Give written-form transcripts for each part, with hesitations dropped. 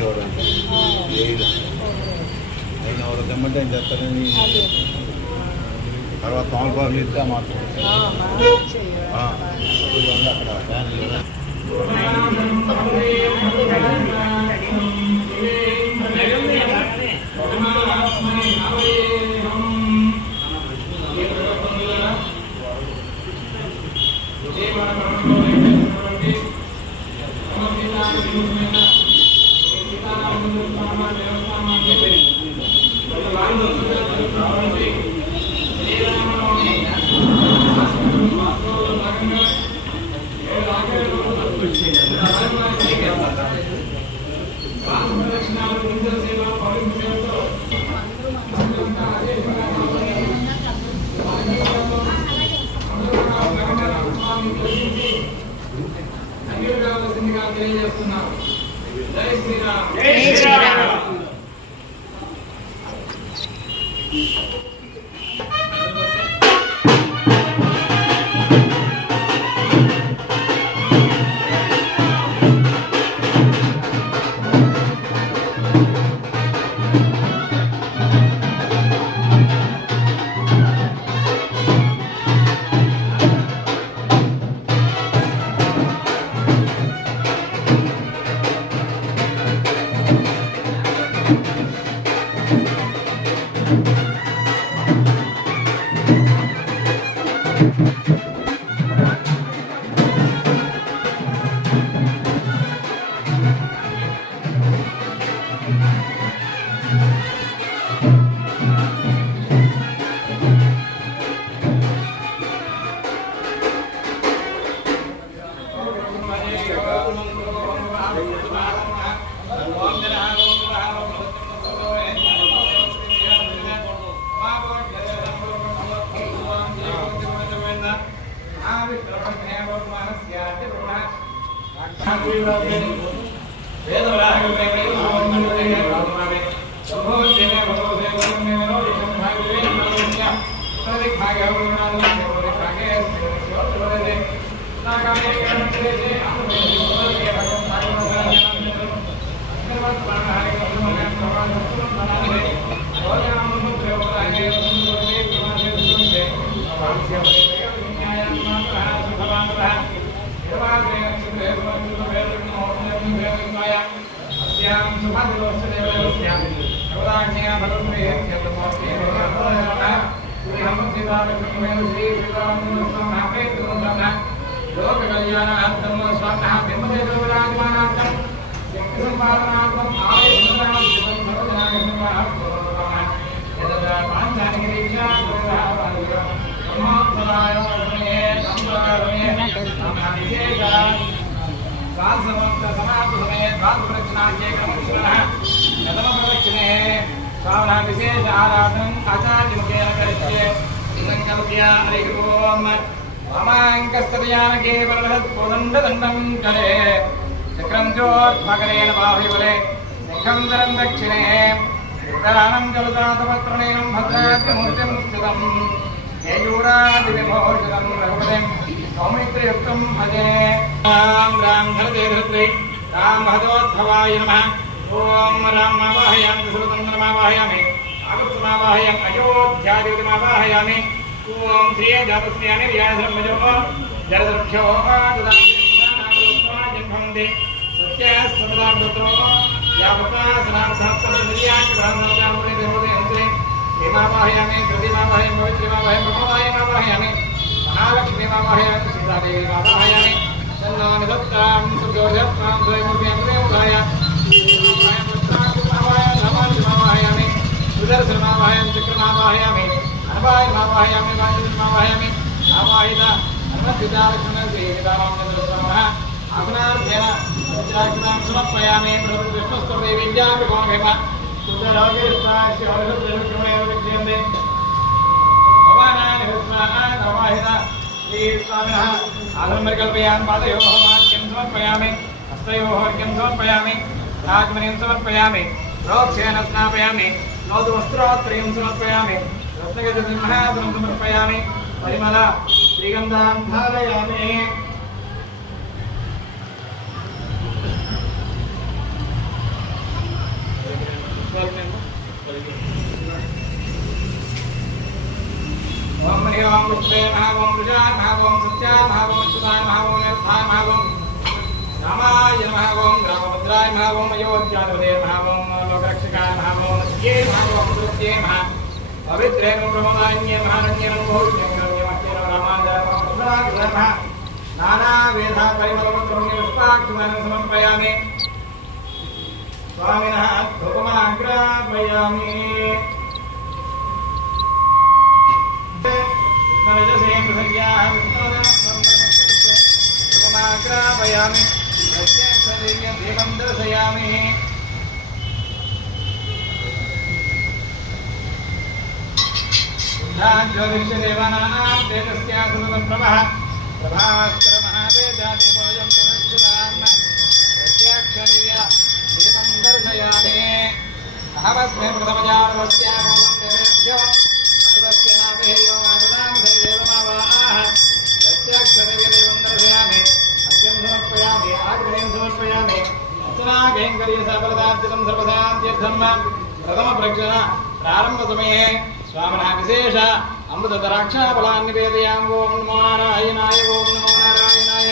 చేసేవాడు అయిన ఎవరు తెమ్మంటే ఏం చేస్తారని తర్వాత తమలపాకులు ఇస్తే మాత్రం అక్కడ ఫ్యాన్లు జై శ్రీరామ్ జై శ్రీరామ్ विशेष आराधन आचार्य मुखेन करिष्ये संकल्प्य हरि ओम अमांकस्तयानके वरदत् कोदण्डदण्डं करे चक्रं जोर्ध्वकरेण बाहुबले सिंहं दक्षिणे उत्तरानं जलदातपत्रणेन भद्राद्रिमूर्तिं स्थितं केयूरादिविभूषितं रघुपतिं सौमित्रियुक्तं भजे राम राम धरते धृत्रे राम भगवद्भवाय नमः ओम रामावाहयामि सुरतन्द्रमावाहयामि आगुत्समावाहयामि अयोध्यादिमावाहयामि ओम श्रिय जातस्यानि व्यासर्मजो जरदर्भ्यो जन्मन्ते सत्यस्तमदामृतो यावकासनार्थात्मनिर्याति ब्रह्मोदामुनि देवदेवते हेमावाहयामि प्रतिमावाहयामि पवित्रमावाहयामि भगवायमावाहयामि महालक्ष्मीमावाहयामि सीतादेवीमावाहयामि सन्नानि दत्तां सुजोजत्तां द्वयमुर्व्यङ्गदेवताय सुदर्शनमावाहयामि चक्रमावाहयामि अनवायमावाहयामि वायुमावाहयामि आवाहित अन्नपितालक्ष्मणश्रीविदारामचन्द्रस्वामिनः आसनार्थेन वज्राक्षतां समर्पयामि विष्णुस्तुदेवीज्यापि भवामेव सुन्दरोगिस्वास्योरुद्रविक्रमेव विद्यन्ते भवानानि विश्वानान् आवाहित श्रीस्वामिनः आसनमरिकल्पयान् पादयोः वाक्यं समर्पयामि हस्तयोः अर्घ्यं समर्पयामि राजमणिं समर्पयामि प्रोक्षेण स्नापयामि नौतुवस्त्रोत्तरीं समर्पयामि रत्नगजसिंहासनं समर्पयामि परिमल श्रीगन्धां धारयामि ओम हरि ओम विष्णवे नमः ओम रुद्राय नमः ओम सत्याय नमः ओम अच्युताय नमः ओम निरुद्धाय नमः ओम रामाय नमः ओम रामभद्राय नमः ओम अयोध्याधिपतये नमः ओम लोकरक्षकाय नमः ओम सत्ये नमः ओम सुरत्ये नमः पवित्रे नमः प्रमोदान्ये नमः नन्ये नमः भौत्ये नमः यमक्ये नमः रामाय नमः नाना वेदा परिमलपत्रं पुष्पाक्षमानं समर्पयामि स्वामिनः धूपमाग्रापयामि धूपमाग्रापयामि दीपं दर्शयामि ज्योतिषदेवानां तेजस्यासुतप्रभः प्रभास्कर महातेजादिभोजं पुनश्चिरान् प्रत्यक्षरीय दीपं दर्शयामि अहमस्मिन् प्रथमजातस्यामोदं देवेभ्यो अमृतस्य नाभिर्यो मातुनां देवमावाः प्रत्यक्षरीय दीपं दर्शयामि अर्घ्यं समर्पयामि आग्नेयं समर्पयामि अर्चनाकैङ्कर्यसफलदार्जितं सर्वदान्त्यर्थं प्रथमप्रक्षण प्रारम्भसमये स्वामिनः विशेष अमृतद्राक्षाफलान् निवेदयामि ओम नमो नारायणाय ओम नमो नारायणाय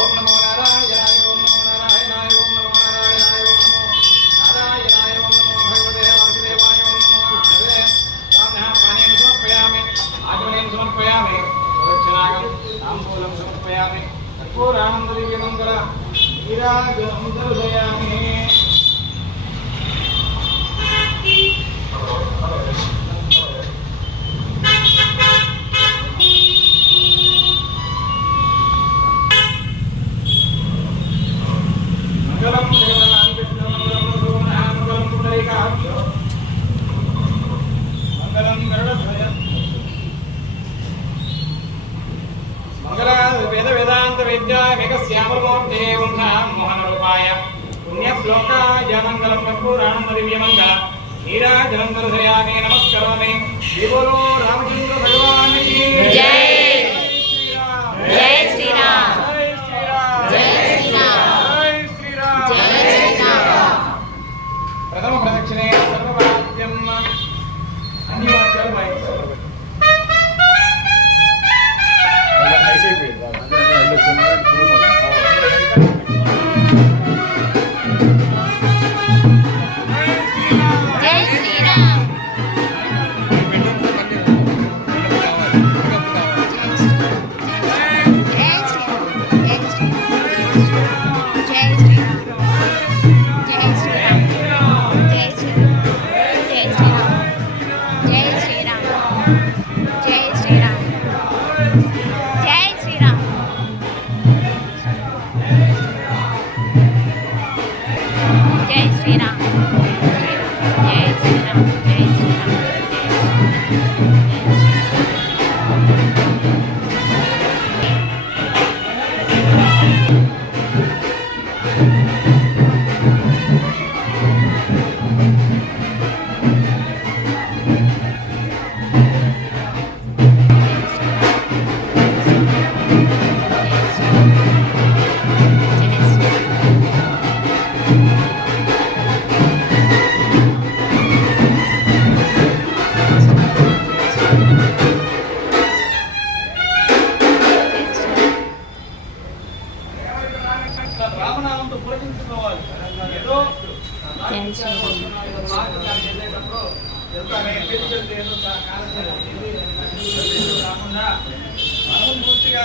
ओम नमो नारायणाय ओम नमो नारायणाय ओम नमो नारायणाय ओम नमो नारायणाय ओम नमो भगवते वासुदेवाय ओम नमो हरे स्वामिनः पानीं समर्पयामि आचमनीं समर्पयामि प्रदक्षिणागं ताम्बूलं समर्पयामि कर्पूरानन्ददिव्यमङ्गल नीराजनं दर्शयामि मंगलम कर्पूरानंददिव्यमंगल नीराजनं दर्शयामि नमस्करोमि बोलो रामचंद्र भगवान की जय। जय श्री राम जय श्री राम जय श्री राम जय श्री राम। प्रथम प्रदक्षिणे सर्ववाद्यं अन्यवाद्याలు వాయించాలి।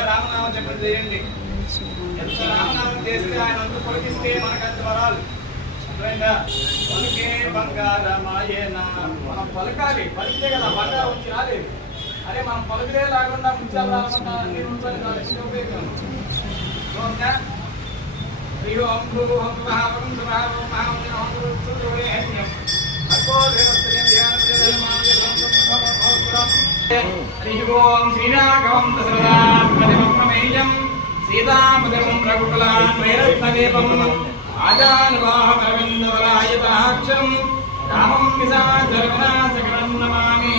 రామనామం చెప్పండి చేయండి. ఎంత రామనామం చేస్తే ఆయన అంత పొలికిస్తే మనకంత వరాలు. పలికే బంగారమాయేన మనం పలకాలి, పలికితే కదా బంగారం వచ్చి రాలేదు. అరే మనం పలుకులే లేకుండా ముంచాలి రాకుండా అన్ని ఉంచాలి ఉపయోగం. శ్రీరాఘవం దశరథాత్మజమప్రమేయం సీతాపదం రఘుకులాన్ వైరత్నదీపం ఆజానుబాహమరవిందవరాయతాక్షరం రామం నిశాచరవినాశకరం నమామి.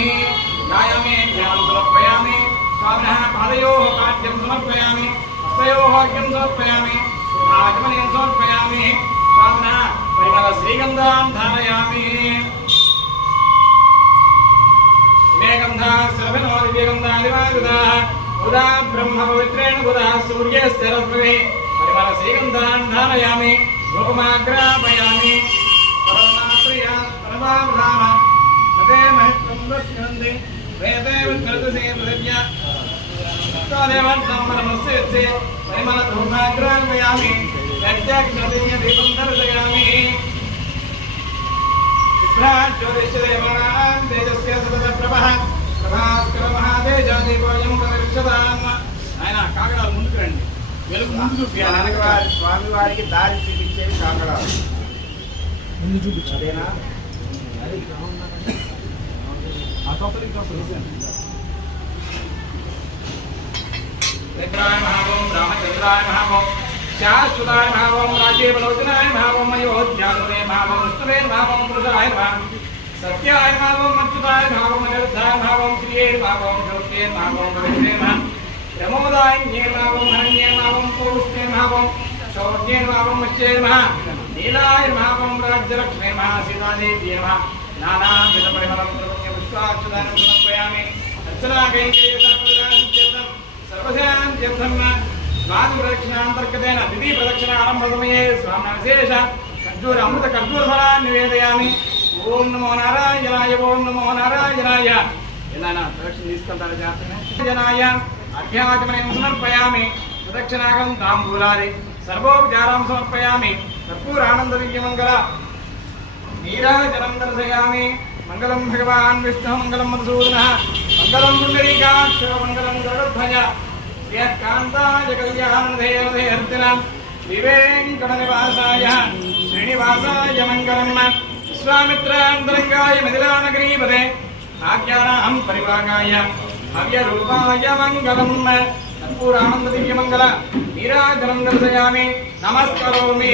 గాయామే ధ్యానం సమర్పయామి. స్వామినः పాదయోః పాద్యం సమర్పయామి. హస్తయోః అర్ఘ్యం సమర్పయామి. ఆచమనీయం సమర్పయామి. స్వామినः పరిమళ శ్రీగంధాం ధారయామి. गन्धा सर्वनो दिव्यगन्धादिवायुधाः उदा ब्रह्म पवित्रेण बुधा सूर्यस्य रश्मिभिः परिमल श्रीगन्धान् धारयामि धूपमाग्रापयामि परमाप्रिया परमावधान नते महत्त्वं वस्यन्ते वेदे विद्मृतसे पृथिव्या तदेवं परमस्य परिमल धूपमाग्रापयामि यज्ञक्षतिन्य दीपं दर्शयामि ज्योतिषदेवानां तेजस्य सततप्रभः ప్రభాస్కర మహాదేజాదీపోయం ప్రదర్శదాన్న ఆయన కాకడాలు ముందుకు రండి వెలుగు ముందు చూపించాలి స్వామి వారికి దారి చూపించేవి కాకడాలు ముందు చూపించాలేనా ఆ టోపలి చంద్రాయ మహావం రామచంద్రాయ మహావం శాశ్వతాయ మహావం రాజీవలోచనాయ మహావం అయోధ్యాదే మహావం విష్ణువే మహావం పురుషాయ మహావం सत्याय भावम अच्युताय भावम अनिरुद्धाय भावम श्रीये भावम ज्योतिये भावम पवित्रे भावम प्रमोदाय न्ये भावम हरण्ये भावम पौरुष्ये भावम शौर्ये भावम मत्स्ये भावम नीलाय भावम राज्यलक्ष्मे भावम सीतादेव्ये भावम नाना विध परिमलम प्रपञ्च पुष्पाक्षदानं समर्पयामि अर्चना कैङ्कर्यं सर्वशान्त्यर्थं स्वादि प्रदक्षिणान्तर्गतेन तिथि प्रदक्षिणा आरम्भसमये स्वामिनः विशेष खर्जूर अमृत खर्जूरफलान् निवेदयामि ओम नमो नारायणाय ओम नमो नारायणाय एलाना प्रदक्षिण తీసుకుంటారు జాతనే అధ్యాత్మయం సమర్పయామి ప్రదక్షిణాగం తాంబూలాది సర్వోపచారం సమర్పయామి కర్పూర ఆనంద దివ్యమంగళ నీరాజనం దర్శయామి మంగళం భగవాన్ విష్ణు మంగళం మధుసూదనః మంగళం పుండరీకాక్ష మంగళం గరుడధ్వజ శ్రీకాంతాయ కళ్యాణధేయదే హర్తిన వివేంకట నివాసాయ శ్రీనివాసాయ మంగళం विश्वामित्रान्तरङ्गाय मिथिलानगरीपते आज्ञानां परिवागाय भव्यरूपाय मङ्गलम् कर्पूरानन्ददिव्यमङ्गल नीराजनं दर्शयामि नमस्करोमि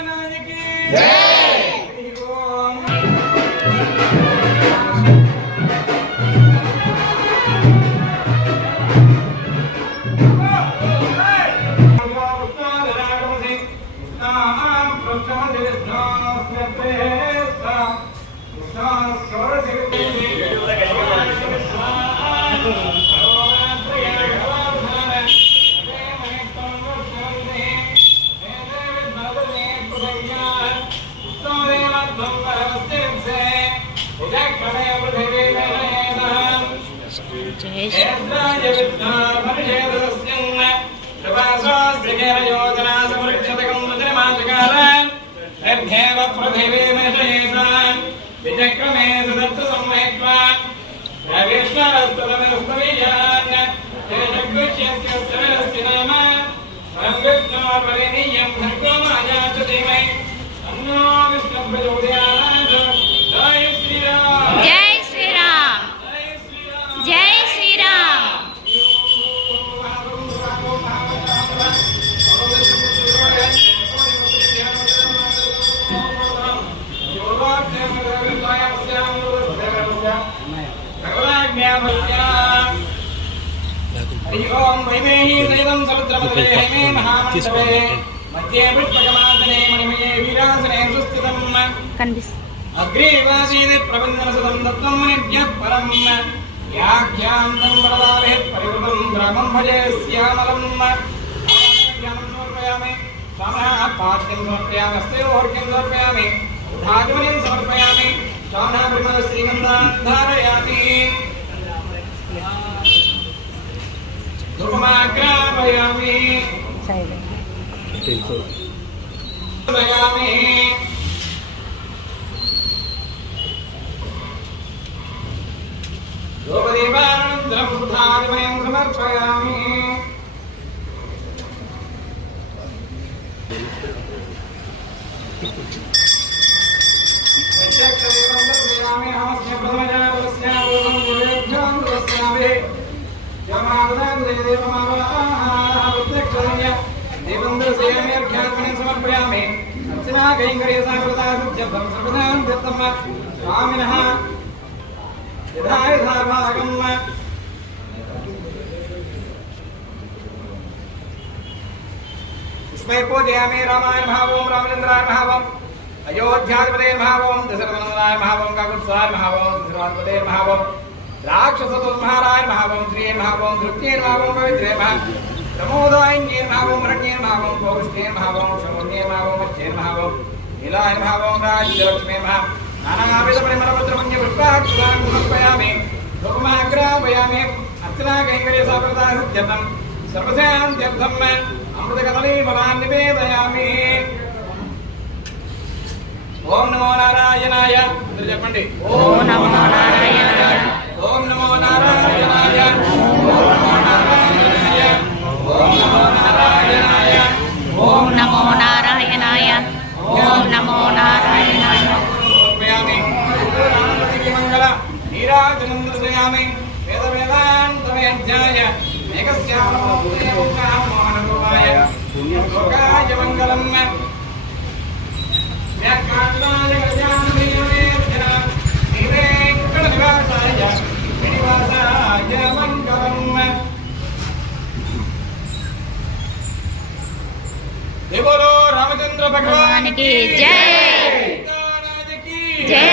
विचक्रमे सदत्त सम्मेत्वान् रविष्णरस्तदमस्तविजान् जगद्विष्यस्य नाम रङ्गज्ञापरिणीयं भर्गोमायाच धीमहि अन्नो विष्णुप्रचोदयात् जय श्रीराम जय श्रीराम जय श्रीराम ओम वैदेही दैवं समुद्रमदले मे महामंडले मध्ये पुष्पकमासने मणिमये वीरासने सुस्थितम् अग्रे वासीद प्रबन्धनसदं दत्तं मुनिभ्यः परम् व्याख्यान्तं वरदावेत् परिवृतं ग्रामं भजे श्यामलं ज्ञानं समर्पयामि स्वामः पाद्यं समर्पयामि हस्तयोर्घ्यं समर्पयामि धातुमनिं समर्पयामि स्वामः परिमल श्रीगन्धान् धारयामि धूपमाग्रापयामि दयामि धूपदीपानन्तरं बुद्धादिमयं समर्पयामि यक्षदेवं दर्शयामि अहमस्य प्रथमजातस्य ओम देवेभ्यों दर्शयामि समर्पयामि अर्चना स्वामिनः यथा यथा भागम् इसमें पूजयामि रामायण भावं रामचंद्राय भावं अयोध्याधिपते भावं दशरथनंदनाय भावं काकुत्स्थाय भावं दशरथपते भावं राक्षसतुल्महाराय महावं श्रीये महावं धृत्ये महावं पवित्रे प्रमोदायन्ये महावं रज्ञे महावं पौरुष्णे महावं शमुन्ये महावं मत्स्ये महावं नीलाय महावं राज्यलक्ष्मे महा नानाविधपरिमलपत्रमन्य पुष्पाक्षरान् समर्पयामि धूपमाग्रापयामि अर्चना कैङ्कर्य साप्रदाहृत्यर्थं सर्वशान्त्यर्थम् अमृतकदलीफलान् निवेदयामि ओम नमो नारायणाय చెప్పండి ఓం నమో నారాయణాయ ఓం నమో నారాయణాయ ఓం నమో నారాయణాయ ఓం నమో నారాయణాయ ఓం నమో నారాయణాయ ఓం నమో నారాయణాయ సమర్పయామి రామపతికి మంగళ నీరాజనం దర్శయామి వేద వేదాంతమయజ్ఞాయ ఏకస్యామోహయ మోహనరూపాయ లోకాయ మంగళం వ్యాఖ్యానాయ కళ్యాణమేన నివేంకట నివాసాయ నివాసాయ మంగళం దేవో రామచంద్ర భగవాన్ భగవానికి జై జై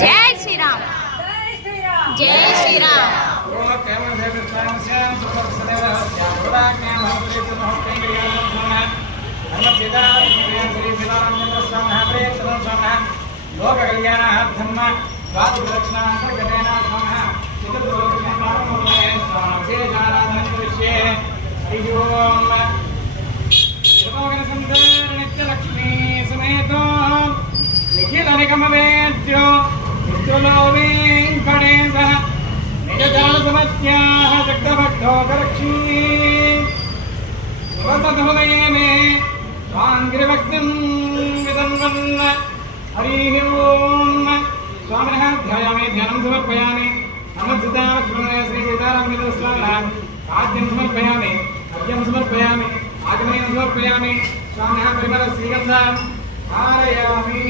జై శ్రీరామ్ జై శ్రీరామ్ జై శ్రీరామ్ लोक कल्याणार्थं स्वादिदक्षिणान्तर्गतेन स्वाहा चित्रदोषाराधनविषये हरिः ओम् नित्यलक्ष्मी समेतो निखिलनिगमवेद्यो नित्युलो वेङ्कटेशः निजजालसमत्याः जगदभक्तोपरक्षी शिवसधुवयने स्वाङ्गिरिभक्तिं विदन्वन् हरिः ओम् स्वामिनः ध्यायामि ध्यानं समर्पयामि अमृतसीतालक्ष्मणाय श्री सीतारामचन्द्रस्वामिनः खाद्यं समर्पयामि अर्घ्यं समर्पयामि आगमनीयं समर्पयामि स्वामिनः परिमलश्रीगन्धां धारयामि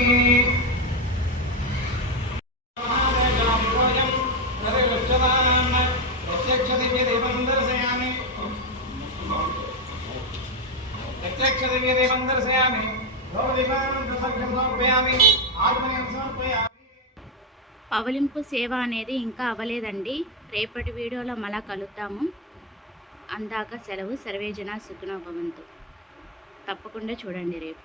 प्रत्यक्षदिव्यदेवं दर्शयामि పవలింపు సేవ అనేది ఇంకా అవ్వలేదండి. రేపటి వీడియోలో మళ్ళా కలుద్దాము. అందాక సెలవు. సర్వేజన సుఖినో భవంతు. తప్పకుండా చూడండి రేపు.